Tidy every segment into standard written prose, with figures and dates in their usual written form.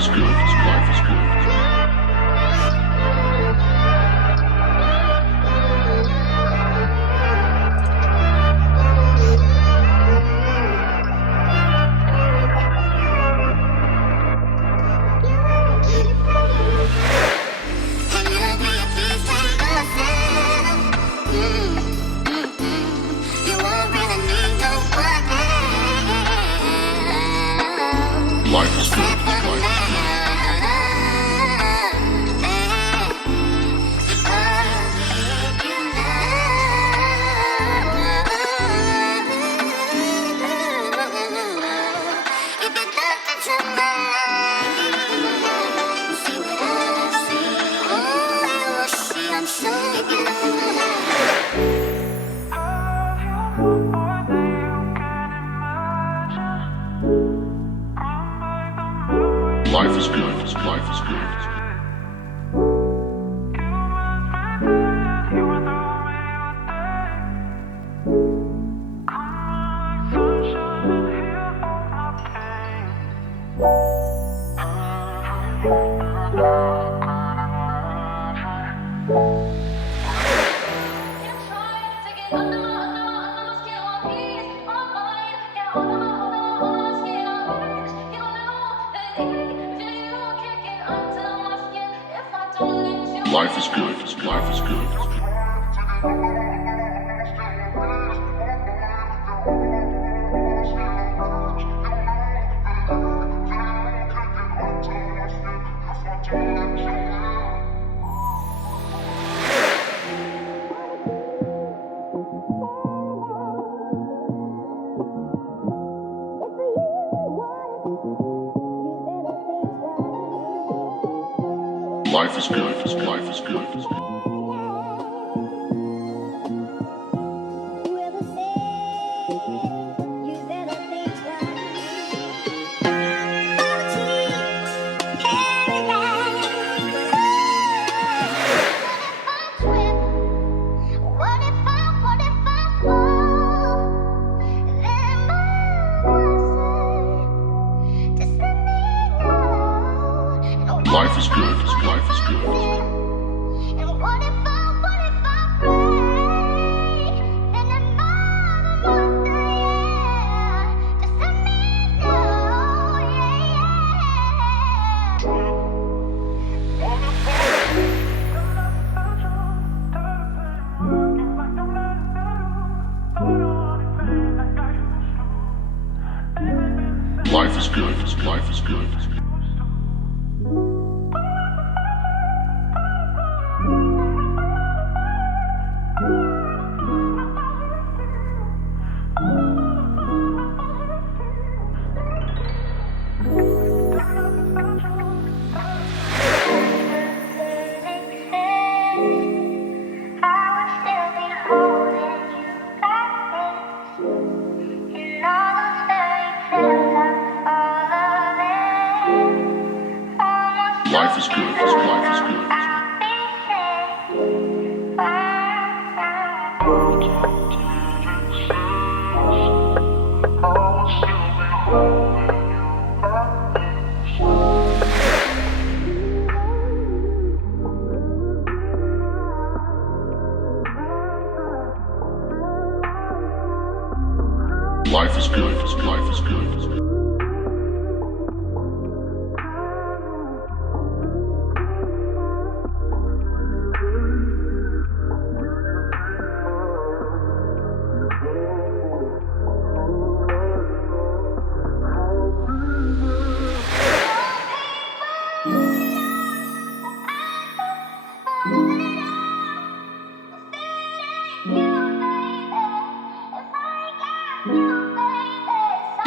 is good. Life is good. Life is good. Life is good. Life is good. Life is good. Life is good. Life is good. Life is good. Life is good. Life is good. Life is good. And what if I break? Then another monster, yeah. Just let me know, Life is good. Life is good. Life is good. Life is good. Life is good.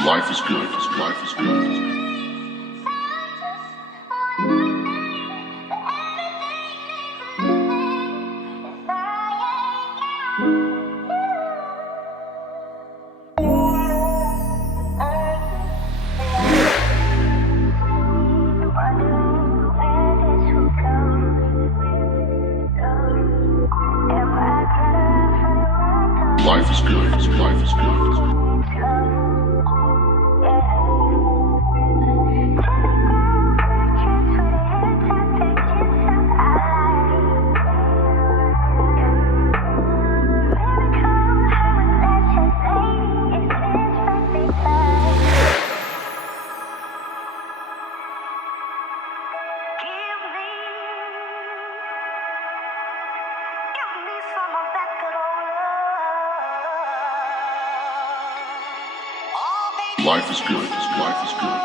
Life is good. Life is good. Life is good. Life is good. Life is good. Life is good. Life is good.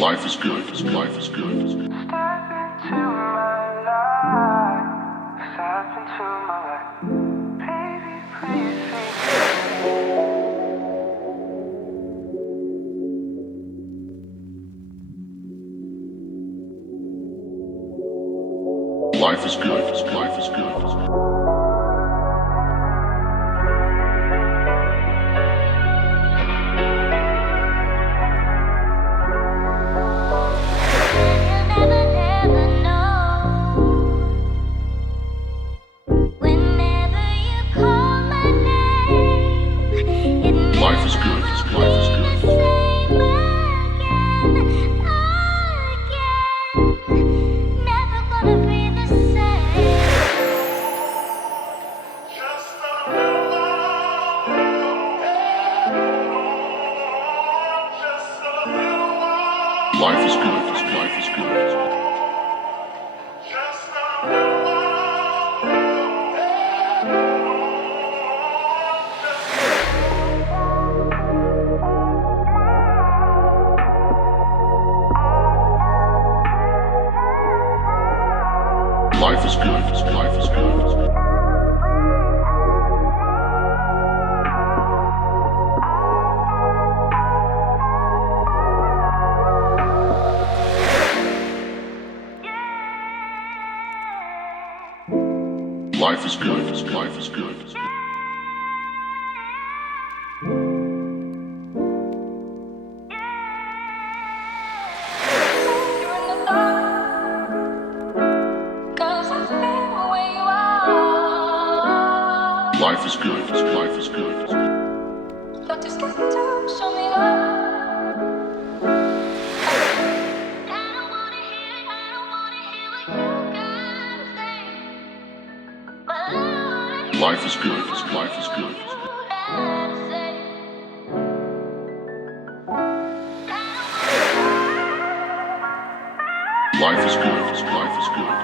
Life is good. Life is good. Step into my life. Step into my life. Baby, please Life is good. Life is good. Life is good. Life is good. Life is good. Life is good. Life is good. Life is good. Life is good. Life is good. Life is good. Life is good. But just get to show me love. I don't wanna hear what you gotta say. But I wanna hear Life is good. Life is good. what you gotta say. Life is good. Life is good.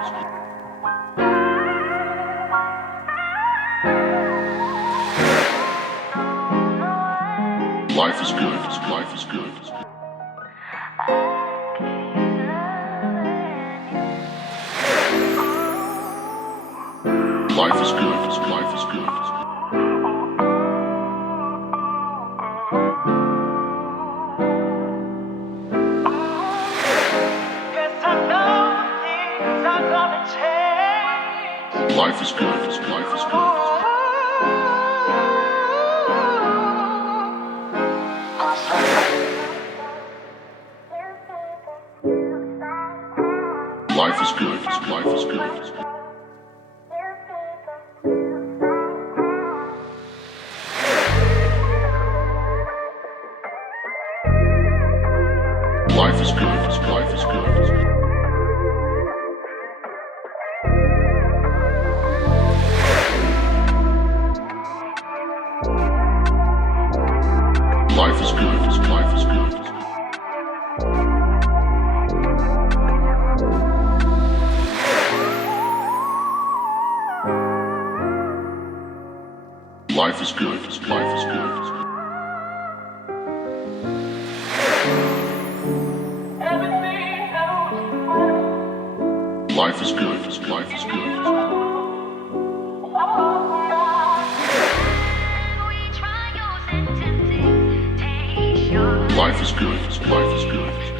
Life is good. Life is good. Life is good. Life is good. Guess I know things are gonna change. Life is good. Life is good. Life is good. Life is good. Life is good. Life is good. Life is good. Life is good. Life is good. Life is good. Life is good. Life is good. Life is good. Life is good.